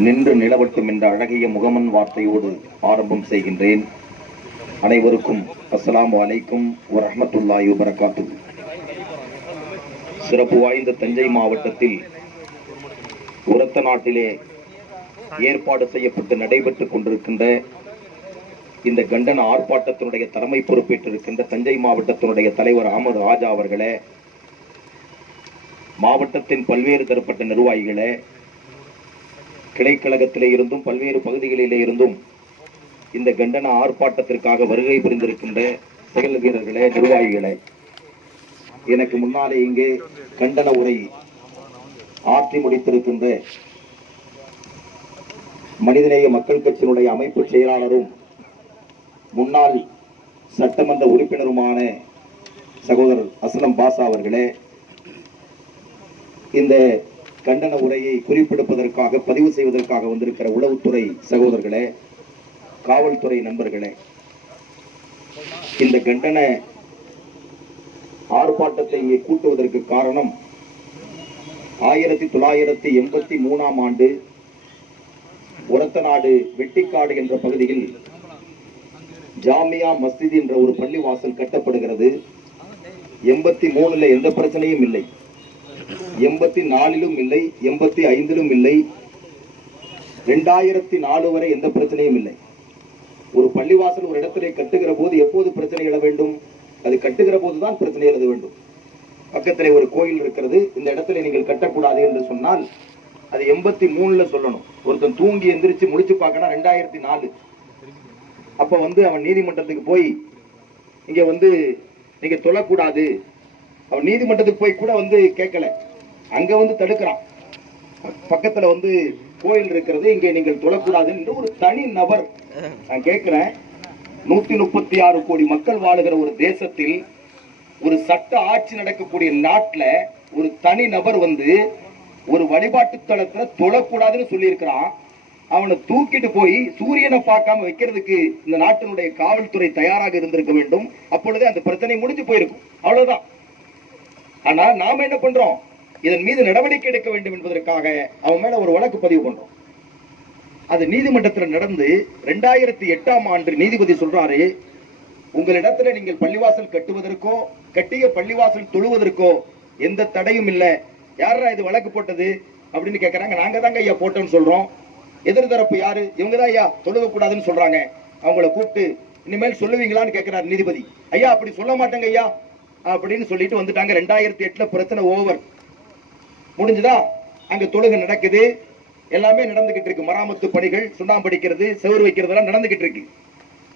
நின்று நிலவட்டும் என்ற அழகிய முகமன் வார்த்தையோடு ஆரம்பம் செய்கின்றேன். அனைவருக்கும் அஸ்ஸலாமு அலைக்கும் வரஹ்மத்துல்லாஹி வபரகாத்துஹு. சிறப்பு வாய்ந்த தஞ்சை மாவட்டத்தில் உரத்த நாட்டிலே ஏற்பாடு செய்யப்பட்டு நடைபெற்றுக் கொண்டிருக்கின்ற இந்த கண்டன ஆர்ப்பாட்டத்தினுடைய தலைமை பொறுப்பேற்றிருக்கின்ற தஞ்சை மாவட்டத்தினுடைய தலைவர் அஹமது ராஜா அவர்களே, மாவட்டத்தின் பல்வேறு தரப்பட்ட நிர்வாகிகளே, கிளைக்கழகத்திலே இருந்தும் பல்வேறு பகுதிகளிலே இருந்தும் இந்த கண்டன ஆர்ப்பாட்டத்திற்காக வருகை புரிந்திருக்கின்ற செயல் வீரர்களே, நிர்வாகிகளே, எனக்கு முன்னாலே இங்கே கண்டன உரை ஆற்றி முடித்திருக்கின்ற மனிதநேய மக்கள் கட்சியினுடைய அமைப்பு செயலாளரும் முன்னாள் சட்டமன்ற உறுப்பினருமான சகோதரர் அஸ்லம் பாஷா அவர்களே, இந்த கண்டன உரையை குறிப்பிடுவதற்காக பதிவு செய்வதற்காக வந்திருக்கிற உளவுத்துறை சகோதரர்களே, காவல்துறை நண்பர்களே, இந்த கண்டன ஆர்ப்பாட்டத்தை இங்கே கூட்டுவதற்கு காரணம் 1983 ஆண்டு உரத்தநாடு வெட்டிக்காடு என்ற பகுதியில் ஜாமியா மஸ்ஜித் என்ற ஒரு பள்ளிவாசல் கட்டப்படுகிறது. 83ல எந்த பிரச்சனையும் இல்லை, 84லும் இல்லை, 85லும் இல்லை, 2004 வரை எந்த பிரச்சனையும் இல்லை. ஒரு பள்ளிவாசல் ஒரு இடத்திலே கட்டுகிற போது எப்போது பிரச்சனை எழ வேண்டும்? அது கட்டுகிற போதுதான் பிரச்சனை எழுத வேண்டும். பக்கத்திலே ஒரு கோயில் இருக்கிறது, இந்த இடத்துல நீங்கள் கட்டக்கூடாது என்று சொன்னால் அது 83ல சொல்லணும். ஒருத்தன் தூங்கி எந்திரிச்சு முடிச்சு பார்க்கணும் 2004. அப்ப அவன் நீதிமன்றத்துக்கு போய் இங்க நீங்க தொழக்கூடாது, அவன் நீதிமன்றத்துக்கு போய் கூட கேட்கல, அங்க தடுக்கிறான். பக்கத்துல கோயில் இருக்கிறது, இங்கே நீங்கள் தொழக்கூடாது என்று ஒரு தனி நபர். நான் கேட்கிறேன், 136 கோடி மக்கள் வாழுகிற ஒரு தேசத்தில், ஒரு சட்ட ஆட்சி நடக்கக்கூடிய நாட்டுல ஒரு தனி நபர் ஒரு வழிபாட்டு தலத்துல தொழக்கூடாதுன்னு சொல்லி இருக்கிறான். அவனை தூக்கிட்டு போய் சூரியனை பார்க்காம வைக்கிறதுக்கு இந்த நாட்டினுடைய காவல்துறை தயாராக இருந்திருக்க வேண்டும். அப்பொழுதே அந்த பிரச்சனை முடிஞ்சு போயிருக்கும், அவ்வளவுதான். ஆனா நாம என்ன பண்றோம்? இதன் மீது நடவடிக்கை எடுக்க வேண்டும் என்பதற்காக அவன் மேல ஒரு வழக்கு பதிவு பண்றோம். அது நீதிமன்றத்தில் நடந்து 2008 ஆண்டு நீதிபதி சொல்றாரு, உங்களிடத்துல நீங்கள் பள்ளிவாசல் கட்டுவதற்கோ கட்டிய பள்ளிவாசல் தொழுவதற்கோ எந்த தடையும் இல்லை. யாரா இது வழக்கு போட்டது அப்படின்னு கேட்கறாங்க. நாங்க தாங்க ஐயா போட்டோம்னு சொல்றோம். எதிர்தரப்பு யாரு? இவங்கதான் ஐயா தொழுக கூடாதுன்னு சொல்றாங்க. அவங்கள கூப்பிட்டு இனிமேல் சொல்லுவீங்களான்னு கேட்கிறார் நீதிபதி. ஐயா அப்படி சொல்ல மாட்டேங்க ஐயா அப்படின்னு சொல்லிட்டு வந்துட்டாங்க. 2008 பிரச்சனை ஓவர் முடிஞ்சுதா? அங்க தொழுகை நடக்குது, எல்லாமே நடந்துகிட்டு இருக்கு. மராமத்து பணிகள், சுண்ணாம்பு அடிக்கிறது, செவுறு வைக்கிறது எல்லாம் நடந்துகிட்டு இருக்கு.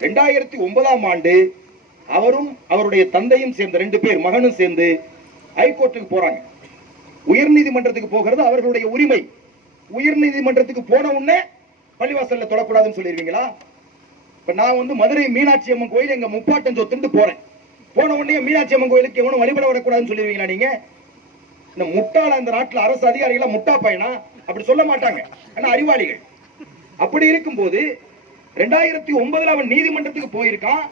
2009 ஆண்டு அவரும் அவருடைய தந்தையும் சேர்ந்து 2 பேர் மகனும் சேர்ந்து ஹைகோர்ட்டுக்கு போறாங்க. உயர் நீதிமன்றத்துக்கு போகிறது அவர்களுடைய உரிமை. உயர் நீதிமன்றத்துக்கு போன உடனே பள்ளிவாசல்ல தொழக்கூடாதுன்னு சொல்லிருவீங்களா? இப்ப நான் மதுரை மீனாட்சி அம்மன் கோயில் எங்க முப்பாட்டன் சொத்துட்டு போறேன். போன உடனே மீனாட்சி அம்மன் கோயிலுக்கு எவனும் வழிபட வரக்கூடாதுன்னு சொல்லிருவீங்களா? நீங்க இந்த முட்டாள அந்த நாட்டுல அரசு அதிகாரிகளா முட்டா பையனா? அப்படி சொல்ல மாட்டாங்க, ஆனா அறிவாளிகள். அப்படி இருக்கும் போது 2009 அவன் நீதிமன்றத்துக்கு போயிருக்கான்.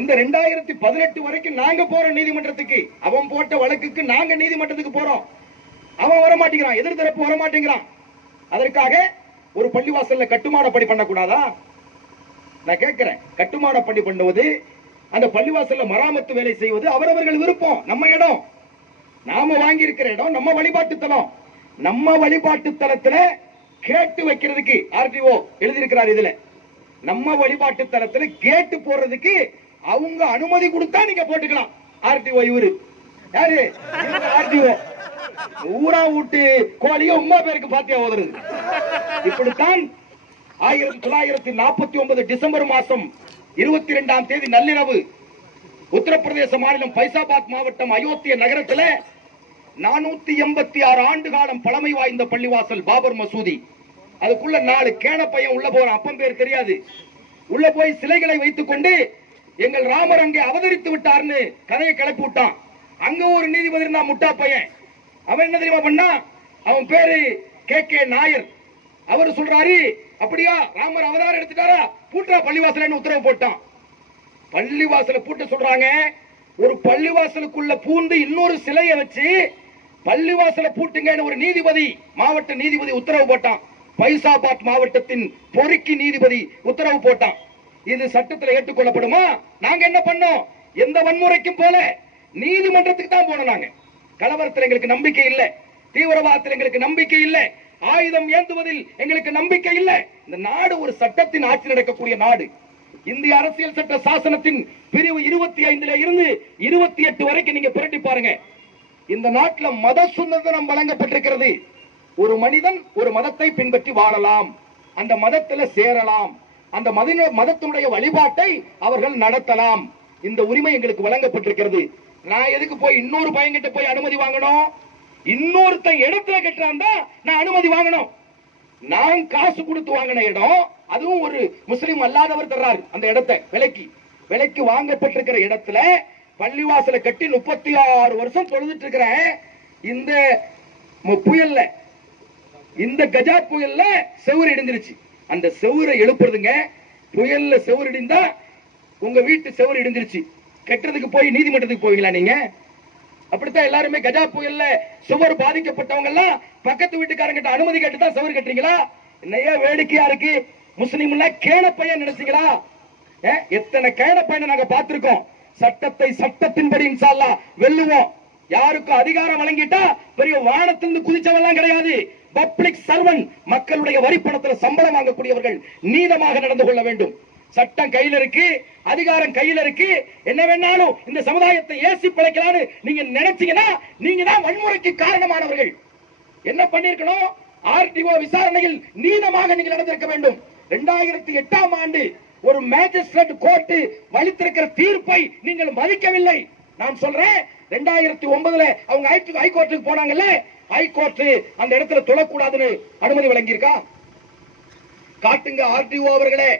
இந்த 2018 வரைக்கும் நாங்க போறோம் நீதிமன்றத்துக்கு. அவன் போட்ட வழக்குக்கு நாங்க நீதிமன்றத்துக்கு போறோம். அவன் வரமாட்டேங்கிறான், எதிர்த்தரப்பு வரமாட்டேங்கிறான். அதற்காக ஒரு பள்ளிவாசல்ல கட்டுமான பணி பண்ணக்கூடாதா? நான் கேட்கிறேன், கட்டுமான பணி பண்ணுவது, அந்த பள்ளிவாசல்ல மராமத்து வேலை செய்வது அவரவர்கள் விருப்பம். நம்ம இடம், நாம வாங்கி இருக்கிற இடம், நம்ம வழிபாட்டு தலம். நம்ம வழிபாட்டு தலத்துல கேட்டு வைக்கிறதுக்கு ஆர்டிஓ எழுதியிருக்கிறார். இதுல நம்ம வழிபாட்டு தலத்துல கேட்டு போடுறதுக்கு அவங்க அனுமதி கொடுத்தா நீங்க போட்டுக்கலாம். ஆர்டிஓ இவரு யாரு? ஆர்டிஓ. ஊரா வீட்டு கோழியோ உமா பேருக்கு பாத்தியா ஓதுறது. இப்படித்தான் 1949 டிசம்பர் மாசம் 22ஆம் தேதி நள்ளிரவு உத்தரப்பிரதேச மாநிலம் பைசாபாத் மாவட்டம் அயோத்திய நகரத்தில் 486 ஆண்டு காலம் பழமை வாய்ந்த பள்ளிவாசல் பாபர் மசூதி. அதுக்குள்ள 4 கேன பையன் உள்ள போறான். அப்பம் பேர் தெரியாது. உள்ள போய் சிலைகளை வைத்துக் கொண்டு எங்கள் ராமர் அங்கே அவதரித்து விட்டார்னு கதையை கிளப்பி விட்டான். அங்க ஒரு நீதிபதி இருந்தா முட்டா பையன். அவன் என்ன தெரியுமா பண்ணா? அவன் பேரு கே நாயர். அவர் சொல்றாரு, அப்படியா ராமர் அவதாரம் எடுத்துட்டாரா, பூட்டா பள்ளிவாசல் உத்தரவு போட்டான். பள்ளிவாசல பூட்ட சொல்றாங்க. ஒரு பள்ளிவாசலுக்குள்ள பூந்து இன்னொரு சிலையை வச்சு பள்ளிவாசல பூட்டுங்க ஒரு நீதிபதி, மாவட்ட நீதிபதி உத்தரவு போட்டான். பைசாபாத் மாவட்டத்தின் பொறுக்கி நீதிபதி உத்தரவு போட்டான். இது சட்டத்தில் ஏற்றுக்கொள்ளப்படுமா? நாங்க என்ன பண்ணோம்? எந்த வன்முறைக்கும் போல நீதிமன்றத்துக்கு தான் போனோம். நாங்க கலவரத்தில் எங்களுக்கு நம்பிக்கை இல்லை, தீவிரவாதத்தில் எங்களுக்கு நம்பிக்கை இல்லை, ஆயுதம் ஏந்துவதில் எங்களுக்கு நம்பிக்கை இல்லை. இந்த நாடு ஒரு சட்டத்தின் ஆட்சி நடக்கக்கூடிய நாடு. இந்திய அரசியல் சட்ட சாசனத்தின் பிரிவு 25 இருந்து 28 வரைக்கும் நீங்க பிரட்டி பாருங்க. இந்த நாட்டில் மத சுதந்திரம் வழங்கப்பட்டிருக்கிறது. ஒரு மனிதன் ஒரு மதத்தை பின்பற்றி வாழலாம், அந்த மதத்தில் சேரலாம், அந்த மதத்தினுடைய வழிபாட்டை அவர்கள் நடத்தலாம். இந்த உரிமை எங்களுக்கு வழங்கப்பட்டிருக்கிறது. நான் எதுக்கு போய் இன்னொரு பையன்கிட்ட போய் அனுமதி வாங்கணும்? இன்னொருத்த இடத்துல கட்டுறான் நான் அனுமதி வாங்கணும். நான் காசு கொடுத்து வாங்கின இடம், அதுவும் ஒரு முஸ்லிம் அல்லாதவர் தர்றாரு அந்த இடத்தை விலைக்கு வாங்கப்பட்டிருக்கிற இடத்துல பள்ளிவாசலை கட்டி 36 வருஷம் தொழுதுட்டு இருக்கிறேன். இந்த புயல்ல, இந்த கஜா புயல்ல செவுறு இடிஞ்சிருச்சு. அந்த செவுரை எழுப்புறதுங்க, புயல்ல செவுறு இடிந்தா உங்க வீட்டு செவுறு இடிஞ்சிருச்சு, கட்டுறதுக்கு போய் நீதிமன்றத்துக்கு போவீங்களா நீங்க? அப்படித்தான் எல்லாருமே கஜா புயல்ல சுவர் பாதிக்கப்பட்டவங்க எல்லாம் பக்கத்து வீட்டுக்காரங்கிட்ட அனுமதி கேட்டு தான் சுவர் கட்டுறீங்களா? என்னையா வேடிக்கையா இருக்கு. முஸ்லீம் கேன பையன் நினைச்சீங்களா? எத்தனை கேன பையனை நாங்க பார்த்திருக்கோம். சட்டத்தை சட்டத்தின்படி இன்ஷா அல்லாஹ் வெல்லுவோம். யாருக்கும் அதிகாரம் வழங்கிட்டா பெரிய வானத்திலிருந்து குதிச்சவெல்லாம் கிடையாது. பப்ளிக் சர்வன்ட், மக்களுடைய வரிப்பணத்தில் சம்பளம் வாங்கக்கூடியவர்கள் நீதமாக நடந்து கொள்ள வேண்டும். சட்டம் கையில இருக்கு, அதிகாரம் கையில இருக்கு. என்ன வேணாலும் இந்த சமுதாயத்தை ஏசி பிழைக்கலாம்னு நீங்க நினைச்சீங்கன்னா நீங்க தான் வன்முறைக்கு காரணமானவர்கள். என்ன பண்ணிருக்கணும்? ஆர்டிஓ விசாரணையில் நீதமாக நீங்கள் நடந்திருக்க வேண்டும். 2008ஆம் ஆண்டு ஒரு மேஜிஸ்ட்ரேட் கோர்ட் வலித்திருக்கிற தீர்ப்பை நீங்கள் மதிக்கவில்லை. நான் சொல்றேன், 2009 அவங்க ஹைகோர்ட்டுக்கு போனாங்கல்ல, ஹைகோர்ட் அந்த இடத்துல தொழக்கூடாதுன்னு அனுமதி வழங்கியிருக்கா? காட்டுங்க ஆர்டிஓ அவர்களே.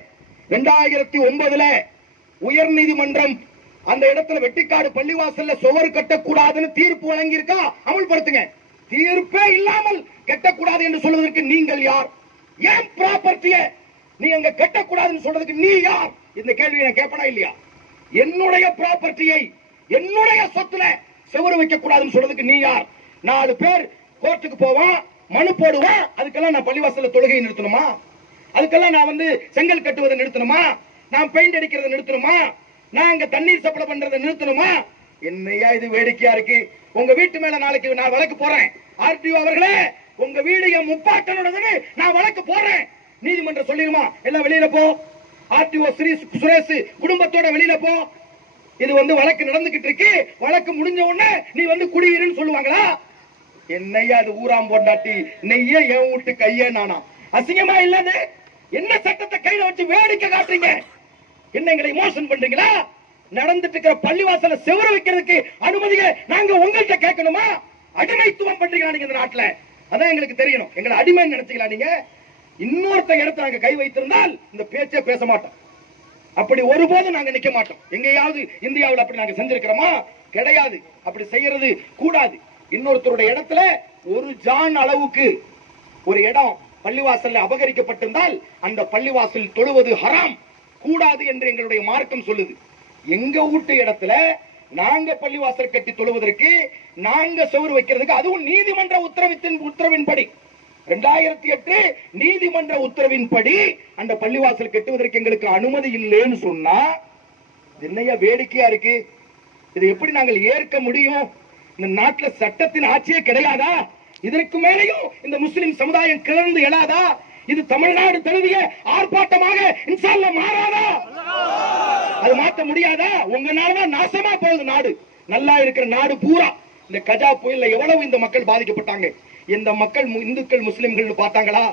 2009 உயர் நீதிமன்றம் அந்த இடத்துல வெட்டிக்காடு பள்ளிவாசல்ல சுவர் கட்டக்கூடாதுன்னு தீர்ப்பு வழங்கியிருக்கா? அமல்படுத்துங்க. தீர்ப்பே இல்லாமல் கட்டக்கூடாது என்று சொல்வதற்கு நீங்கள் யார்? ஏன் ப்ராப்பர்ட்டிய நீங்க கட்டக்கூடாதுன்னு சொல்றதுக்கு நீ யார்? இந்த கேள்வியை நான் கேட்பனா இல்லையா? என்னுடைய ப்ராப்பர்ட்டியை, என்னுடைய சொத்துல சுவர் வைக்க கூடாதுன்னு சொல்றதுக்கு நீ யார்? 4 பேர் கோர்ட்டுக்கு போவான், மனு போடுவான், அதுக்கெல்லாம் நான் பள்ளிவாசல்ல தொழுகையை நிறுத்தணுமா? அதுக்கெல்லாம் நான் செங்கல் கட்டுவதை நிறுத்தணுமா? நான் பெயிண்ட் அடிக்கிறத நிறுத்தணுமா? நான் அங்க தண்ணீர் சப்ளை பண்றதை நிறுத்தணுமா? என்னையா இது வேடிக்கையா இருக்கு. உங்க வீட்டு மேல நாளைக்கு நான் வழக்கு போறேன். ஆர்டிஓ அவர்களே, உங்க வீடு என் முப்பாட்டனோடதுன்னு நான் வழக்கு போறேன். நீதிமன்றம் சொல்லிடுமா எல்லாம் வெளியில போ? ஆர்டிஓ சுரேஷ் குடும்பத்தோட வெளியில போ. இது வழக்கு நடந்துகிட்டு இருக்கு, வழக்கு முடிஞ்ச உடனே நீ குடியிருன்னு சொல்லுவாங்களா? என்னையா அது ஊராம் போட்டாட்டி நெய்ய என் வீட்டு கையே நானா? அசிங்கமா இல்லாது என்ன சட்டத்தை கையில வச்சு வேடிக்கை காட்டுறீங்க? என்ன எங்களை மோசம் பண்றீங்களா? நடந்துட்டு இருக்கிற பள்ளிவாசல செவர வைக்கிறதுக்கு அனுமதியை நாங்க உங்கள்கிட்ட கேட்கணுமா? அடிமைத்துவம் பண்றீங்களா நீங்க இந்த நாட்டுல? அதான் எங்களுக்கு தெரியணும். எங்களை அடிமை நினைச்சீங்களா நீங்க? இன்னொருத்த இடத்துல நாங்க கை வைத்திருந்தால் இந்த பேச்சே பேச மாட்டோம். அப்படி ஒருபோதும் நாங்க நிக்க மாட்டோம். எங்கேயாவது இந்தியாவில் அப்படி நாங்க செஞ்சிருக்கிறோமா? கிடையாது. அப்படி செய்யறது கூடாது. இன்னொருத்தருடைய இடத்துல ஒரு ஜான் அளவுக்கு ஒரு இடம் பள்ளிவாசல் அபகரிக்கப்பட்டிருந்தால் அந்த பள்ளிவாசல் தொழுவது ஹராம், கூடாது என்று எங்களுடைய மார்க்கம் சொல்லுது. எங்க வீட்டு இடத்துல நாங்க பள்ளிவாசல் கட்டி தொழுவதற்கு, நாங்க சுவர் வைக்கிறதுக்கு, அதுவும் நீதிமன்ற உத்தரவின்படி 2008 நீதிமன்ற உத்தரவின்படி அந்த பள்ளிவாசல் கட்டுவதற்கு எங்களுக்கு அனுமதி இல்லைன்னு சொன்னா என்னையா வேடிக்கையா இருக்கு. இதை எப்படி நாங்கள் ஏற்க முடியும்? இந்த நாட்டில் சட்டத்தின் ஆட்சியே கிடையாதா? இதற்கு மேலேயும் இந்த முஸ்லிம் சமுதாயம் கிளர்ந்து எழாதா? இது தமிழ்நாடு தழுவிய ஆர்ப்பாட்டமாக இன்ஷா அல்லாஹ் மாறாதா? அது மாற்ற முடியாதா? உங்களாலதான் நாசமா போகுது நாடு. நல்லா இருக்கிற நாடு பூரா இந்த கஜா புயல்ல எவ்வளவு இந்த மக்கள் பாதிக்கப்பட்டாங்க. இந்த மக்கள் இந்துக்கள் முஸ்லிம்கள் பார்த்தாங்களா?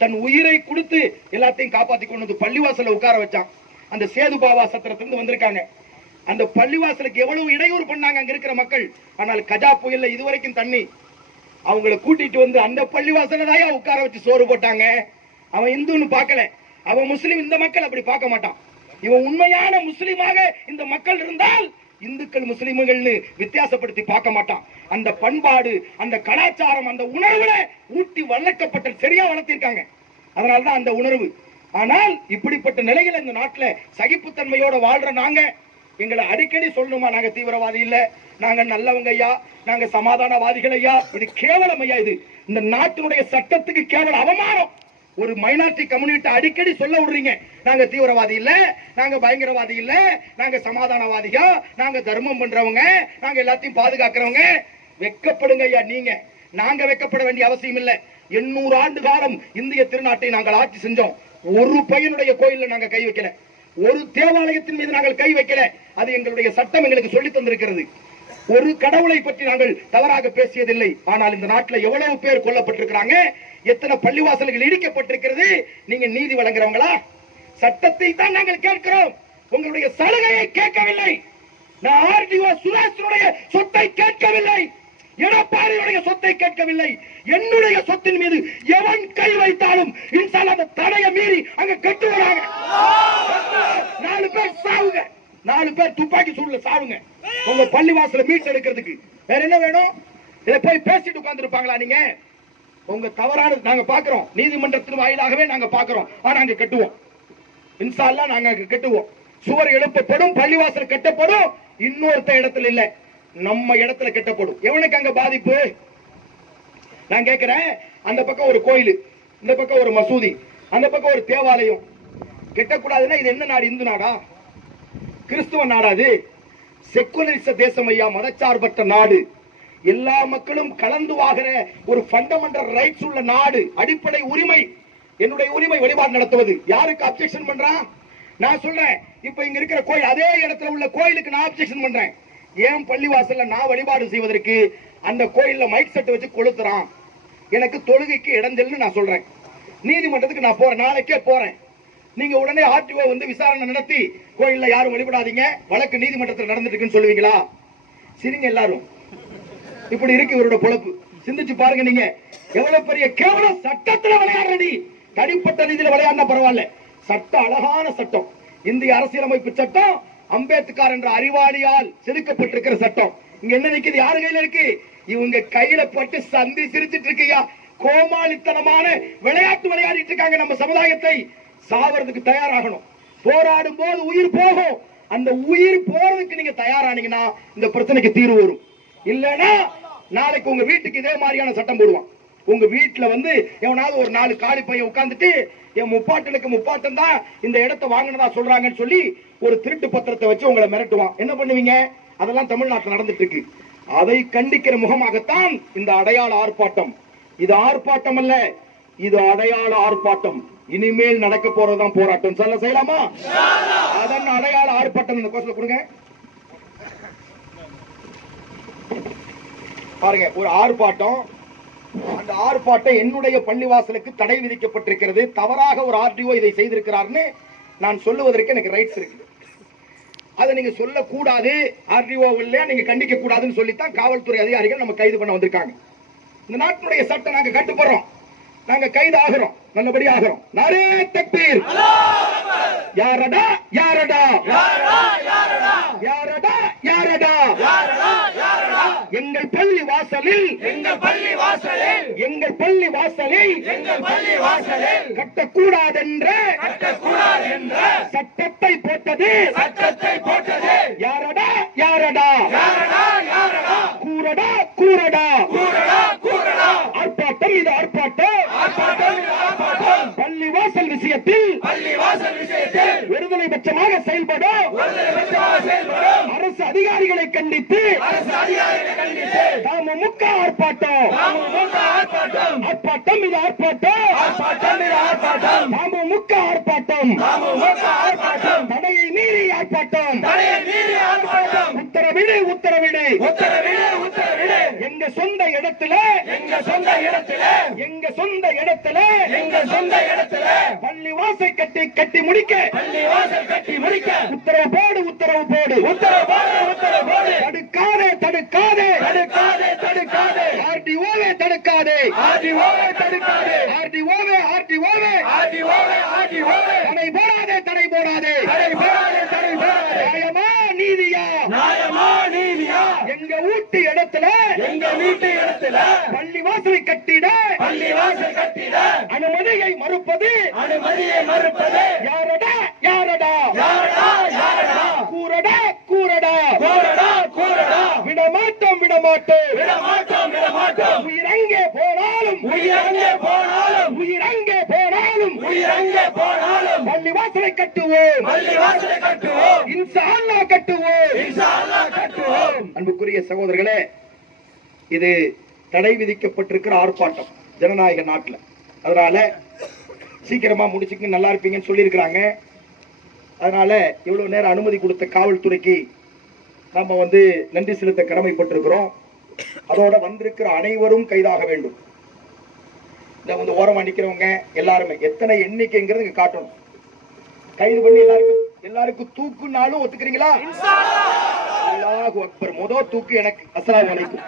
தன் உயிரை கொடுத்து எல்லாத்தையும் காப்பாத்தி கொண்டு பள்ளிவாசல உட்கார வச்சான். அந்த சேது பாபா சத்திரத்திலிருந்து வந்திருக்காங்க. அந்த பள்ளிவாசலுக்கு எவ்வளவு இடையூறு பண்ணாங்க அங்க இருக்கிற மக்கள். ஆனால் கஜா புயல்ல இதுவரைக்கும் தண்ணி அவங்களை கூட்டிட்டு அந்த பள்ளிவாசல தான் உட்கார வச்சு சோறு போட்டாங்க. அவன் இந்துன்னு பார்க்கல, அவன் முஸ்லிம். இந்த மக்கள் அப்படி பார்க்க மாட்டான். இவன் உண்மையான முஸ்லிமாக இந்த மக்கள் இருந்தால் இந்துக்கள் முஸ்லிம்கள் வித்தியாசப்படுத்தி பார்க்க மாட்டான். அந்த பண்பாடு, அந்த கலாச்சாரம், அந்த உணர்வுல ஊட்டி வளர்க்கப்பட்ட சரியா வளர்த்திருக்காங்க. அதனால்தான் அந்த உணர்வு. ஆனால் இப்படிப்பட்ட நிலையில இந்த நாட்டுல சகிப்புத்தன்மையோட வாழ்ற நாங்க எங்களை அடிக்கடி சொல்லணுமா? நாங்க தீவிரவாதி இல்ல, நாங்க நல்லவங்க ஐயா, நாங்க சமாதானவாதிகள் ஐயா. இது கேவலம் ஐயா. இது இந்த நாட்டினுடைய சட்டத்துக்கு கேவல அவமானம். ஒரு மைனாரிட்டி கம்யூனிட்டி அடிக்கடி சொல்ல விடுறீங்க, நாங்க தீவிரவாதி இல்ல, நாங்க பயங்கரவாதி இல்ல, நாங்க சமாதானவாதிகள், நாங்க தர்மம் பண்றவங்க, நாங்க எல்லாத்தையும் பாதுகாக்கிறவங்க. வெக்கப்படுங்க ஐயா நீங்க. நாங்க வெக்கப்பட வேண்டிய அவசியம் இல்ல. 800 ஆண்டு காலம் இந்திய திருநாட்டை நாங்கள் ஆட்சி செஞ்சோம். ஒரு பையனுடைய கோயில்ல நாங்க கை வைக்கல, ஒரு தேவாலயத்தின் மீது நாங்கள் கை வைக்கல. அது எங்களுடைய சட்டம் எங்களுக்கு சொல்லி தந்திருக்கிறது. ஒரு கடவுளை பற்றி நாங்கள் தவறாக பேசியதில்லை. ஆனால் இந்த நாட்டில் எவ்வளவு பேர் கொல்லப்பட்டிருக்கிறாங்க, எத்தனை பள்ளிவாசல்கள் இடிக்கப்பட்டிருக்கிறது. நீங்க நீதி வழங்குறவங்களா? சட்டத்தை தான் நாங்கள் கேட்கிறோம், உங்களுடைய சலுகையை கேட்கவில்லை. நான் ஆர்டிஓ சுரேஷனுடைய சொத்தை கேட்கவில்லை, எடப்பாடியுடைய சொத்தை கேட்கவில்லை. என்னுடைய சொத்தின் மீது எவன் கை வைத்தாலும் இன்ஷால்லா அந்த தடையை மீறி அங்க கட்டு வராங்க. 4 பேர் சாவுங்க, 4 பேர் துப்பாக்கி சூடுல சாவுங்க. உங்க பள்ளிவாசல மீட் எடுக்கிறதுக்கு வேற என்ன வேணும்? இதை போய் பேசிட்டு உட்கார்ந்து இருப்பாங்களா? நீங்க உங்க தவறான நாங்க பாக்குறோம், நீதிமன்றத்தின் வாயிலாகவே நாங்க பாக்குறோம். ஆனா அங்க கட்டுவோம், இன்ஷா அல்லாஹ் நாங்க அங்க கட்டுவோம். சுவர் எழுப்பப்படும், பள்ளிவாசல் கட்டப்படும். இன்னொருத்த இடத்துல இல்ல, நம்ம இடத்துல கட்டப்படும். எவனுக்கு அங்க பாதிப்பு? நான் கேட்கிறேன், அந்த பக்கம் ஒரு கோயில், இந்த பக்கம் ஒரு மசூதி, அந்த பக்கம் ஒரு தேவாலயம் கட்டக்கூடாதுன்னா இது என்ன நாடு? இந்து நாடா? கிறிஸ்துவ நாடாது? செக்குலரிச தேசம் ஐயா, மதச்சார்பற்ற நாடு. எல்லா மக்களும் கலந்து வாங்குற ஒரு ஃபண்டமெண்டல் ரைட்ஸ் உள்ள நாடு, அடிப்படை உரிமை. என்னுடைய உரிமை வழிபாடு நடத்துவது. யாருக்கு அப்செக்ஷன் பண்றான்? நான் சொல்றேன், இப்ப இங்க இருக்கிற கோயில், அதே இடத்துல உள்ள கோயிலுக்கு நான் அப்செக்ஷன் பண்றேன். ஏன் பள்ளிவாசல்ல நான் வழிபாடு செய்வதற்கு அந்த கோயில்ல மைக் செட் வச்சு கொளுத்துறான்? எனக்கு தொழுகைக்கு இடைஞ்சல்னு நான் சொல்றேன். நீதிமன்றத்துக்கு நான் போறேன், நாளைக்கே போறேன். நீங்க உடனே ஆர்டிஓ வந்து விசாரணை நடத்தி கோயில்ல யாரும் வழிபடாதீங்க, வழக்கு நீதிமன்றத்தில் நடந்துட்டு இருக்குன்னு சொல்லுவீங்களா? சரிங்க, எல்லாரும் இப்படி இருக்கு இவரோட பொழப்பு. சிந்திச்சு பாருங்க, நீங்க எவ்வளவு பெரிய கேவலம். சட்டத்துல விளையாடுறடி, தனிப்பட்ட ரீதியில விளையாடினா பரவாயில்ல. சட்டம் அழகான சட்டம், இந்திய அரசியலமைப்பு சட்டம், அம்பேத்கர் என்ற அறிவாளியால் செதுக்கப்பட்டிருக்கிற சட்டம். இங்க என்ன நிக்குது? யாரு கையில இருக்கு? இவங்க கையில பட்டு சந்தி சிரிச்சிட்டு இருக்கியா. கோமாளித்தனமான விளையாட்டு விளையாடிட்டு இருக்காங்க. நம்ம சமுதாயத்தை சாவறதுக்கு தயாராகணும். போராடும் போது உயிர் போகும். அந்த உயிர் போறதுக்கு நீங்க தயாரானீங்கன்னா இந்த பிரச்சனைக்கு தீர்வு வரும். இல்லன்னா நாளைக்கு உங்க வீட்டுக்கு இதே மாதிரியான சட்டம் போடுவான். உங்க வீட்டுல வந்து எவனாவது ஒரு 4 காலி பையன் உட்கார்ந்துட்டு என் முப்பாட்டனுக்கு முப்பாட்டம் தான் இந்த இடத்தை வாங்கினதா சொல்றாங்கன்னு சொல்லி ஒரு திருட்டு பத்திரத்தை வச்சு உங்களை மிரட்டுவான். என்ன பண்ணுவீங்க? அதெல்லாம் தமிழ்நாட்டில் நடந்துட்டு இருக்கு. அதை கண்டிக்கிற முகமாகத்தான் இந்த அடையாள ஆர்ப்பாட்டம். இது ஆர்ப்பாட்டம் அல்ல, இது அடையாள ஆர்ப்பாட்டம். இனிமேல் நடக்க போறதுதான் போராட்டம். சொல்ல செய்யலாமா? அதன் அடையாள ஆர்ப்பாட்டம். இந்த கோஷத்தை கொடுங்க பாருங்க. ஒரு ஆர்ப்பாட்டம், அந்த ஆர்ப்பாட்டம் என்னுடைய பள்ளிவாசலுக்கு தடை விதிக்கப்பட்டிருக்கிறது. தவறாக ஒரு ஆர்டிஓ இதை செய்திருக்கிறார்னு நான் சொல்லுவதற்கு எனக்கு ரைட்ஸ் இருக்கு. அதை நீங்க சொல்லக்கூடாது, ஆர்டிஓ இல்லையா நீங்க கண்டிக்க கூடாதுன்னு சொல்லித்தான் காவல்துறை அதிகாரிகள் நம்ம கைது பண்ண வந்திருக்காங்க. இந்த நாட்டினுடைய சட்டம் நாங்க கட்டுப்படுறோம், நாங்க கைது ஆகிறோம், நல்லபடி ஆகிறோம். நாரே தக்பீர், யாரடா யாரடா யாரடா யாரடா யாரடா. எங்கள் பள்ளி வாசலில் எங்கள் பள்ளி வாசலில் எங்கள் பள்ளி வாசலில் எங்கள் பள்ளி வாசலில் கட்டக்கூடாதென்ற சட்டத்தை போட்டது யாரடா யாரடா யாரடா யாரடா. கூறடா கூறடா கூறடா கூறடா. ஆர்ப்பாட்டம் இது ஆர்ப்பாட்டம், பள்ளிவாசல் விஷயத்தில் ஒருதலை பட்சமாக செயல்படும் அரசு அதிகாரிகளை கண்டித்து தமுமுக ஆர்ப்பாட்டம். ஆர்ப்பாட்டம் இது ஆர்ப்பாட்டம், தமுமுக ஆர்ப்பாட்டம். தடையை மீறி ஆர்ப்பாட்டம். உத்தரவிடு உத்தரவிடு உத்தரவிடு. எங்க சொந்த இடத்துல எங்க சொந்த இடத்துல பள்ளிவாசை கட்டி முடிக்க உத்தரவு போடு. தடுக்காதே ஆர்டிஓவே தடுக்காதே. தடை போடாதே. நியாயமா நீதியா? எங்க வீட்டு இடத்துல பள்ளிவாசலை கட்டிட அனுமதியை மறுப்பது யாரடா யாரடா. கூறடா விடமாட்டோம். உயிரங்கே போனாலும் உயிரங்கே போனாலும் பள்ளிவாசலை கட்டுவோம் இன்ஷா அல்லாஹ் கட்டுவோம். அன்புக்குரிய சகோதரர்களே, இது தடை விதிக்கப்பட்டிருக்கிற ஆர்ப்பாட்டம் ஜனநாயக நாட்டுல. அதனால சீக்கிரமா முடிச்சுக்கு நல்லா இருப்பீங்கன்னு சொல்லி இருக்கிறாங்க. அதனால இவ்வளவு நேரம் அனுமதி கொடுத்த காவல்துறைக்கு நம்ம நன்றி செலுத்த கடமைப்பட்டிருக்கிறோம். அதோட வந்திருக்கிற அனைவரும் கைதாக வேண்டும். இந்த ஓரமா நிக்கிறவங்க எல்லாருமே எத்தனை எண்ணிக்கைங்கிறது காட்டணும். கைது பண்ணி எல்லாருக்கும் தூக்குனாலும் ஒத்துக்கிறீங்களா? அல்லாஹு அக்பர். முதல் தூக்கு எனக்கு. அஸ்ஸலாமு அலைக்கும்.